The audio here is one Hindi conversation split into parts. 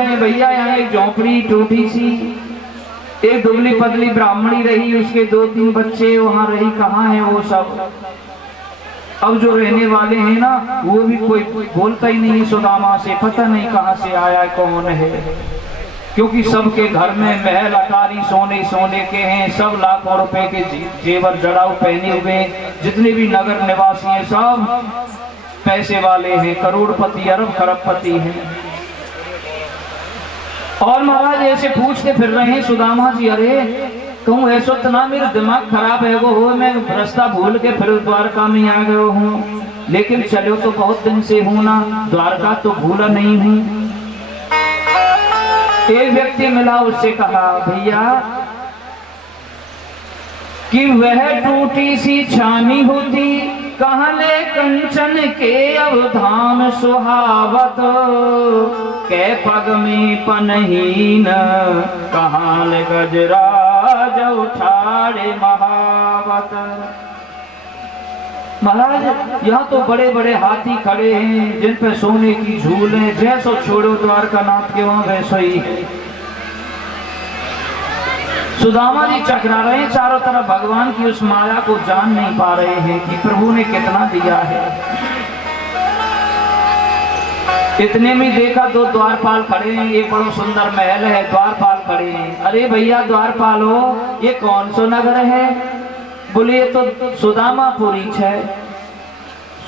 रहे हैं भैया यहाँ एक झोपड़ी टूटी सी, एक दुबली पतली ब्राह्मणी रही, उसके 2-3 बच्चे वहां रही, कहाँ है वो सब। अब जो रहने वाले हैं ना वो भी कोई बोलता ही नहीं सुदामा से, पता नहीं कहाँ से आया कौन है, क्योंकि सबके घर में महल अटारी सोने सोने के हैं, सब लाखों रुपए के जेवर जड़ाऊ पहने हुए हैं, जितने भी नगर निवासी हैं सब पैसे वाले हैं, करोड़पति अरब खरबपति हैं। और महाराज ऐसे पूछते फिर रहे हैं सुदामा जी, अरे कहूँ ऐसा तना मेरा दिमाग खराब है वो हो, मैं रास्ता भूल के फिर द्वारका में आ गया हूँ, लेकिन चलो तो बहुत दिन से हूँ ना, द्वारका तो भूला नहीं हूँ। एक व्यक्ति मिला, उससे कहा भैया कि वह टूटी सी छानी होती, कहले कंचन के अवधान सुहावत, कै पग में पनहीन कहाल गजराज उठाड़े महावत। महाराज यहाँ तो बड़े बड़े हाथी खड़े हैं जिन पे सोने की झूल है, जैसो छोड़ो द्वारका नाथ के वहां वैसो ही है। सुदामा जी चकरा रहे हैं, चारों तरफ भगवान की उस माया को जान नहीं पा रहे हैं कि प्रभु ने कितना दिया है। इतने में देखा 2 द्वारपाल खड़े हैं, एक बड़ा सुंदर महल है, द्वारपाल खड़े हैं। अरे भैया द्वारपाल हो, ये कौन सा नगर है? बोले ये तो सुदामापुरी है।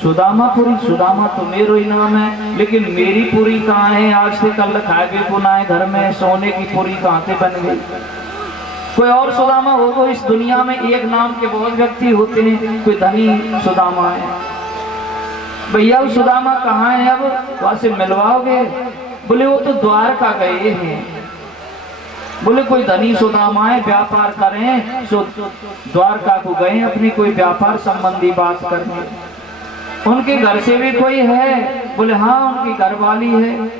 सुदामापुरी, सुदामा तो मेरो ही नाम है, लेकिन मेरी पुरी कहाँ है? आज से कल खाए भी पुनाए घर में, सोने की पुरी कहाँ से बन गई? कोई और सुदामा होगा इस दुनिया में? एक नाम के बहुत व्यक्ति होते हैं, कोई धनी सुदामा है। भैया वो सुदामा कहाँ है? अब वहां से मिलवाओगे? बोले वो तो द्वारका गए हैं। बोले कोई धनी सुदामा है, व्यापार करें, सो द्वारका को गए अपनी कोई व्यापार संबंधी बात करने। उनके घर से भी कोई है? बोले हाँ उनकी घरवाली है।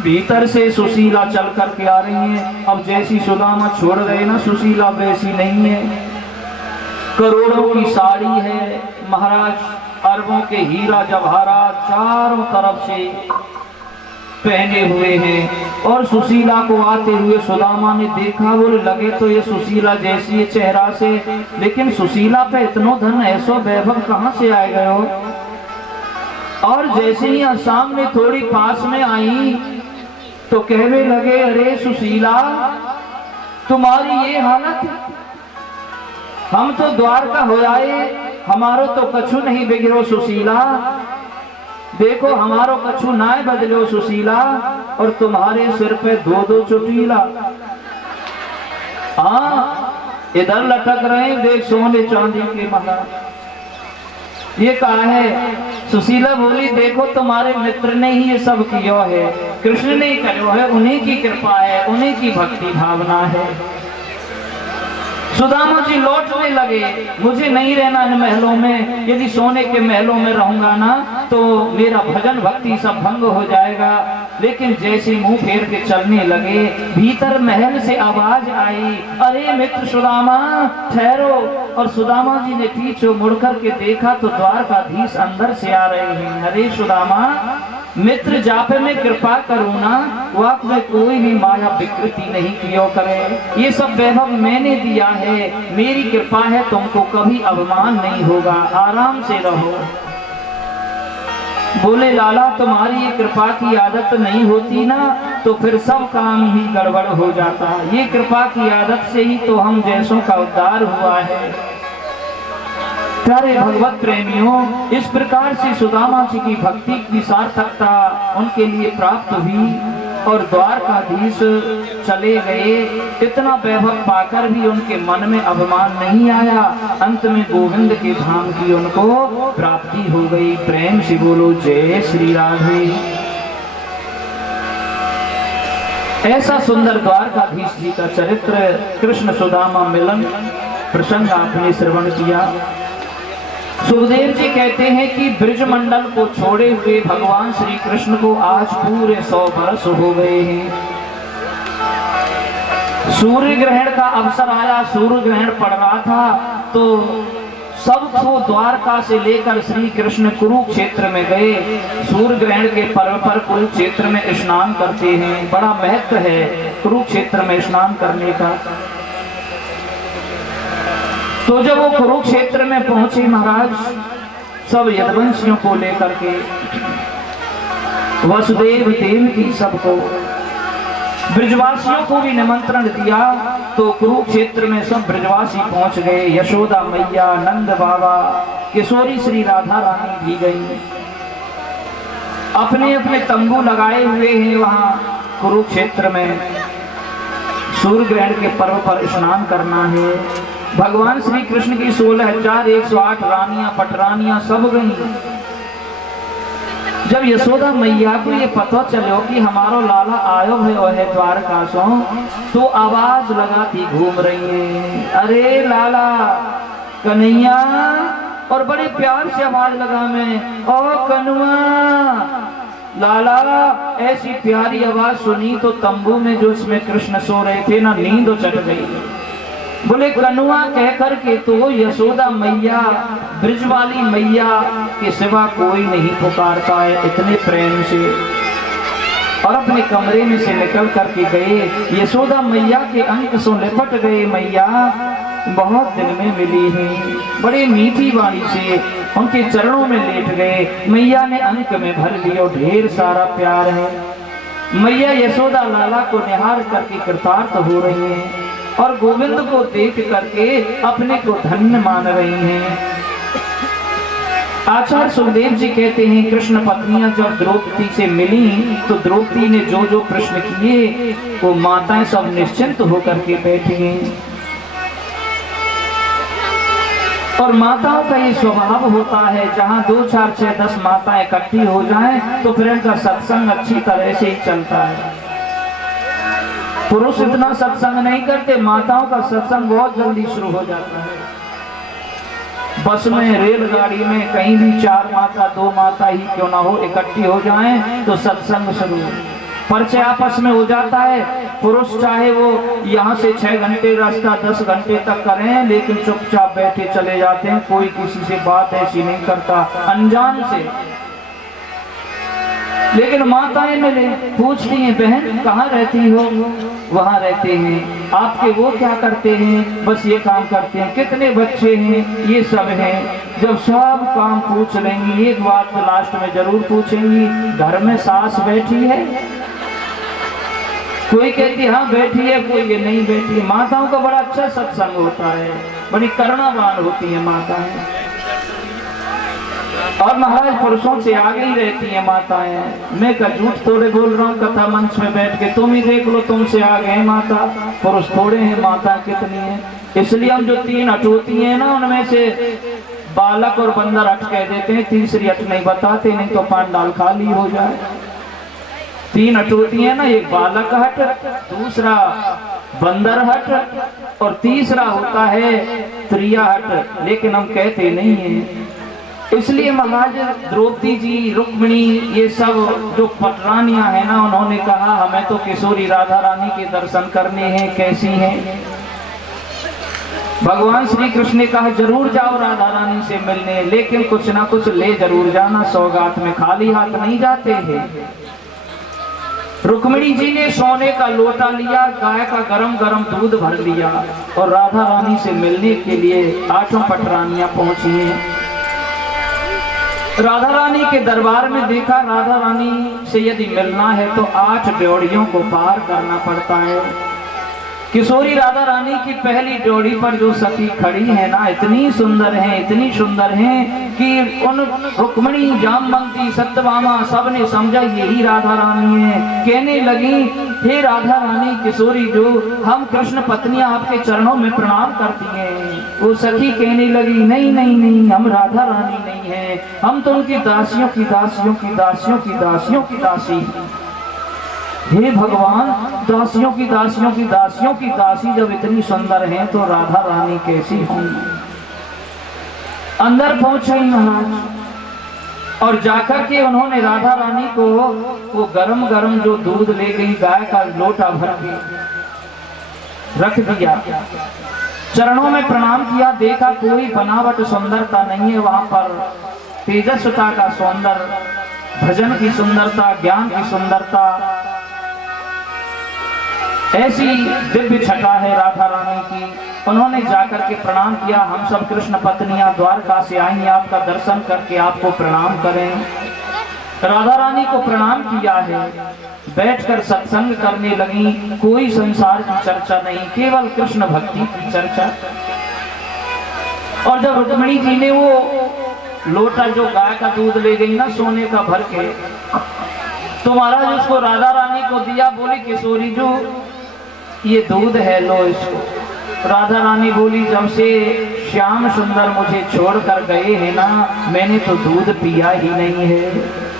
भीतर से सुशीला चल करके आ रही है। अब जैसी सुदामा छोड़ रहे ना, सुशीला वैसी नहीं है। करोड़ों की साड़ी है महाराज, अरबों के हीरा जवाहरात चारों तरफ से पहने हुए हैं। और सुशीला को आते हुए सुदामा ने देखा, बोले लगे तो ये सुशीला जैसी है चेहरा से, लेकिन सुशीला पे इतना धन ऐसो वैभव कहाँ से आ गए हो? और जैसे ही सामने थोड़ी पास में आई तो कहने लगे, अरे सुशीला तुम्हारी ये हालत, हम तो द्वारका हो आए, हमारो तो कछु नहीं बिगड़ो सुशीला, देखो हमारो कछु नाय बदलो सुशीला, और तुम्हारे सिर पे 2-2 चुटीला। हाँ इधर लटक रहे देख सोने चांदी के महाराज। ये कहा है? सुशीला बोली देखो तुम्हारे मित्र ने ही ये सब किया है, कृष्ण ने ही करो है, उन्हीं की कृपा है, उन्हीं की भक्ति भावना है। सुदामा जी लौटने लगे, मुझे नहीं रहना इन महलों में, यदि सोने के महलों में रहूंगा ना तो मेरा भजन भक्ति सब भंग हो जाएगा। लेकिन जैसे मुंह फेर के चलने लगे, भीतर महल से आवाज आई, अरे मित्र सुदामा ठहरो। और सुदामा जी ने पीछे मुड़कर के देखा तो द्वारकाधीश अंदर से आ रहे हैं। अरे सुदामा मित्र जापे में कृपा करो ना, वाक में कोई भी माया विकृति नहीं किया करे, ये सब वैभव मैंने दिया है, मेरी कृपा है, तुमको कभी अभिमान नहीं होगा, आराम से रहो। बोले लाला तुम्हारी ये कृपा की आदत नहीं होती ना तो फिर सब काम ही गड़बड़ हो जाता, ये कृपा की आदत से ही तो हम जैसों का उद्धार हुआ है। प्यारे भगवत प्रेमियों, इस प्रकार से सुदामा जी की भक्ति की सार्थकता उनके लिए प्राप्त हुई और द्वारकाधीश चले गए। इतना वैभव पाकर भी उनके मन में अभिमान नहीं आया। अंत में गोविंद के धाम की उनको प्राप्ति हो गई। प्रेम से बोलो जय श्री राधे। ऐसा सुंदर द्वारकाधीश जी का चरित्र, कृष्ण सुदामा मिलन प्रसंग आपने श्रवण किया। सुखदेव जी कहते हैं कि ब्रजमंडल को छोड़े हुए भगवान श्री कृष्ण को आज पूरे 100 वर्ष हो गए हैं। सूर्य ग्रहण का अवसर आया, सूर्य ग्रहण पड़ रहा था तो सबको द्वारका से लेकर श्री कृष्ण कुरुक्षेत्र में गए। सूर्य ग्रहण के पर्व पर कुरुक्षेत्र में स्नान करते हैं। बड़ा महत्व है कुरुक्षेत्र में स्नान करने का। तो जब वो कुरुक्षेत्र में पहुंचे महाराज, सब यदुवंशियों को लेकर के, वसुदेव देवकी सबको, ब्रजवासियों को भी निमंत्रण दिया। तो कुरुक्षेत्र में सब ब्रजवासी पहुंच गए। यशोदा मैया, नंद बाबा, किशोरी श्री राधा रानी भी गई। अपने अपने तंबू लगाए हुए हैं वहां कुरुक्षेत्र में। सूर्य ग्रहण के पर्व पर स्नान करना है। भगवान श्री कृष्ण की 16,108 रानियां पटरानियां सब गई। जब यशोदा मैया को ये पता चलो कि हमारो लाला आयो है द्वारका सो, तो आवाज लगाती घूम रही है, अरे लाला कन्हैया, और बड़े प्यार से आवाज लगा मैं, ओ कनुआ लाला। ऐसी प्यारी आवाज सुनी तो तंबू में जो इसमें कृष्ण सो रहे थे ना, नींद चढ़ गई। बोले कनुआ कह करके तो यशोदा मैया, ब्रिजवाली मैया के सिवा कोई नहीं पुकारता है इतने प्रेम से। और अपने कमरे में से निकल करके गए। यशोदा मैया के अंक से लिपट गए। मैया बहुत दिन में मिली है, बड़ी मीठी वाणी से उनके चरणों में लेट गए। मैया ने अंक में भर लिया, ढेर सारा प्यार है। मैया यशोदा लाला को निहार करके कृतार्थ हो रही है और गोविंद को देख करके अपने को धन्य मान रही हैं। आचार्य सुखदेव जी कहते हैं, कृष्ण पत्नियां जब द्रौपदी से मिली तो द्रौपदी ने जो जो प्रश्न किए वो माताएं सब निश्चिंत होकर के बैठी हैं। और माताओं का ये स्वभाव होता है, जहां 2, 4, 6, 10 माताएं इकट्ठी हो जाएं तो फिर इनका सत्संग अच्छी तरह से ही चलता है। पुरुष इतना सत्संग नहीं करते, माताओं का सत्संग बहुत जल्दी शुरू हो जाता है। बस में, रेलगाड़ी में, कहीं भी 4 माता 2 माता ही क्यों ना हो इकट्ठी हो जाएं तो सत्संग शुरू। परिचय आपस में हो जाता है। पुरुष चाहे वो यहाँ से 6 घंटे रास्ता 10 घंटे तक करें, लेकिन चुपचाप बैठे चले जाते हैं, कोई किसी से बात ऐसी नहीं करता अनजान से। लेकिन माताएं मिले, पूछती हैं, बहन कहाँ रहती हो? वहां रहते हैं। आपके वो क्या करते हैं? बस ये काम करते हैं। कितने बच्चे हैं? ये सब हैं। जब सब काम पूछ लेंगी, एक बात तो लास्ट में जरूर पूछेंगी, घर में सास बैठी है? कोई कहती हाँ बैठी है, कोई ये नहीं बैठी है। माताओं का बड़ा अच्छा सत्संग होता है, बड़ी करुणावान होती है माताएं। और महाराज पुरुषों से आगे ही रहती हैं माताएं। मैं का झूठ थोड़े बोल रहा हूँ, कथा मंच में बैठ के तुम ही देख लो, तुमसे आगे है माता, पुरुष थोड़े हैं, माता कितनी है। इसलिए हम जो 3 अट होती हैं ना, उनमें से बालक और बंदर अट कह देते हैं, तीसरी अट नहीं बताते, नहीं तो पांडाल खाली हो जाए। 3 अट होती है ना, एक बालक हट, दूसरा बंदर हट और तीसरा होता है त्रिया हट, लेकिन हम कहते नहीं है। इसलिए महाराज द्रौपदी जी, रुक्मिणी, ये सब जो पटरानियां हैं ना, उन्होंने कहा हमें तो किशोरी राधा रानी के दर्शन करने हैं, कैसी हैं? भगवान श्री कृष्ण ने कहा जरूर जाओ राधा रानी से मिलने, लेकिन कुछ ना कुछ ले जरूर जाना, सौगात में खाली हाथ नहीं जाते हैं। रुक्मिणी जी ने सोने का लोटा लिया, गाय का गरम गरम दूध भर लिया और राधा रानी से मिलने के लिए 8 पटरानियां पहुंची हैं। राधा रानी के दरबार में देखा, राधा रानी से यदि मिलना है तो 8 ड्योढ़ियों को पार करना पड़ता है। किशोरी राधा रानी की पहली ड्योढ़ी पर जो सती खड़ी है ना, इतनी सुंदर है, इतनी सुंदर है कि उन रुक्मिणी, जामवंती, सत्यभामा सब ने समझा यही राधा रानी है। कहने लगी, हे राधा रानी किशोरी, जो हम कृष्ण पत्नियां आपके चरणों में प्रणाम करती हैं। वो सखी कहने लगी, नहीं नहीं नहीं, हम राधा रानी नहीं है, हम तो उनकी दासियों की दासियों की दासियों की दासियों की दासी। हे भगवान, दासियों की दासियों की दासियों की दासी जब इतनी सुंदर हैं तो राधा रानी कैसी होंगी? अंदर पहुंच गई महाराज और जाकर के उन्होंने राधा रानी को वो गरम गरम जो दूध ले गई, गाय का लोटा भर के रख दिया। चरणों में प्रणाम किया, देखा कोई बनावट सुंदरता नहीं है वहां पर, तेजस्वता का सौंदर्य, भजन की सुंदरता, ज्ञान की सुंदरता, ऐसी दिव्य छटा है राधा रानी की। उन्होंने जाकर के प्रणाम किया, हम सब कृष्ण पत्नियां द्वारका से आई, आपका दर्शन करके आपको प्रणाम करें। राधा रानी को प्रणाम किया है, बैठकर सत्संग करने लगी, कोई संसार की चर्चा नहीं, केवल कृष्ण भक्ति की चर्चा। और जब रुक्मिणी जी ने वो लोटा जो गाय का दूध ले गई ना सोने का भर के, तो महाराज उसको राधा रानी को दिया, बोली किशोरी जो ये दूध है, लो इसको। राधा रानी बोली जब से श्याम सुंदर मुझे छोड़कर गए हैं ना, मैंने तो दूध पिया ही नहीं है।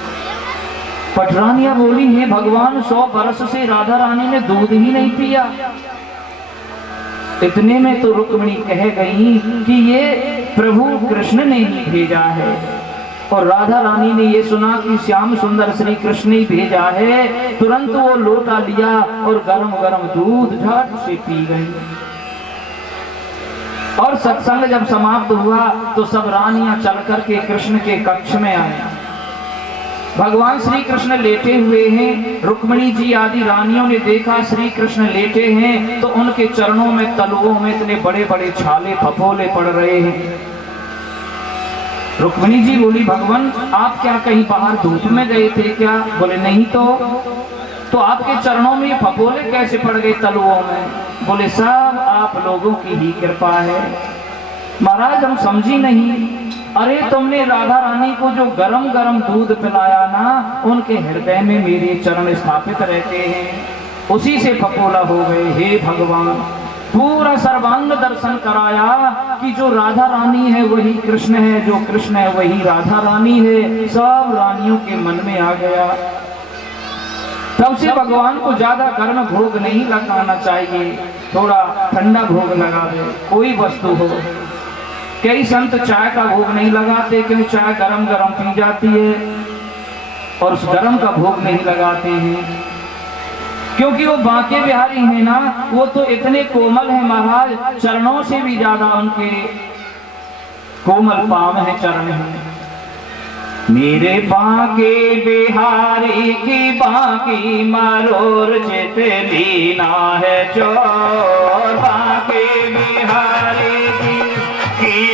पटरानियां बोली है भगवान 100 वर्ष से राधा रानी ने दूध ही नहीं पिया। इतने में तो रुक्मिणी कह गई कि ये प्रभु कृष्ण ने ही भेजा है। और राधा रानी ने ये सुना कि श्याम सुंदर श्री कृष्ण ही भेजा है, तुरंत वो लोटा लिया और गरम गरम दूध झट से पी गई। और सत्संग जब समाप्त हुआ तो सब रानियां चल करके कृष्ण के कक्ष में आई। भगवान श्री कृष्ण लेटे हुए हैं, रुक्मिणी जी आदि रानियों ने देखा श्री कृष्ण लेटे हैं तो उनके चरणों में, तलुओं में इतने बड़े बड़े छाले फफोले पड़ रहे हैं। रुक्मिणी जी बोली भगवान आप क्या कहीं बाहर धूप में गए थे क्या? बोले नहीं तो आपके चरणों में फफोले कैसे पड़ गए तलुओं में? बोले सब आप लोगों की ही कृपा है महाराज, हम समझी नहीं। अरे तुमने राधा रानी को जो गरम गरम दूध पिलाया ना, उनके हृदय में मेरे चरण स्थापित रहते हैं, उसी से फफोला हो गए। हे भगवान, पूरा सर्वांग दर्शन कराया कि जो राधा रानी है वही कृष्ण है, जो कृष्ण है वही राधा रानी है, सब रानियों के मन में आ गया। तब से भगवान को ज्यादा गर्म भोग नहीं लगाना चाहिए, थोड़ा ठंडा भोग लगा दे, कोई वस्तु हो। कई संत चाय का भोग नहीं लगाते, क्योंकि चाय गरम गरम पी जाती है, और उस गरम का भोग नहीं लगाते हैं क्योंकि वो बांके बिहारी है ना, वो तो इतने कोमल है महाराज, चरणों से भी ज्यादा उनके कोमल पाव है, चरण है। मेरे बांके बिहारी की बांकी मरोर चित लीना है चोर।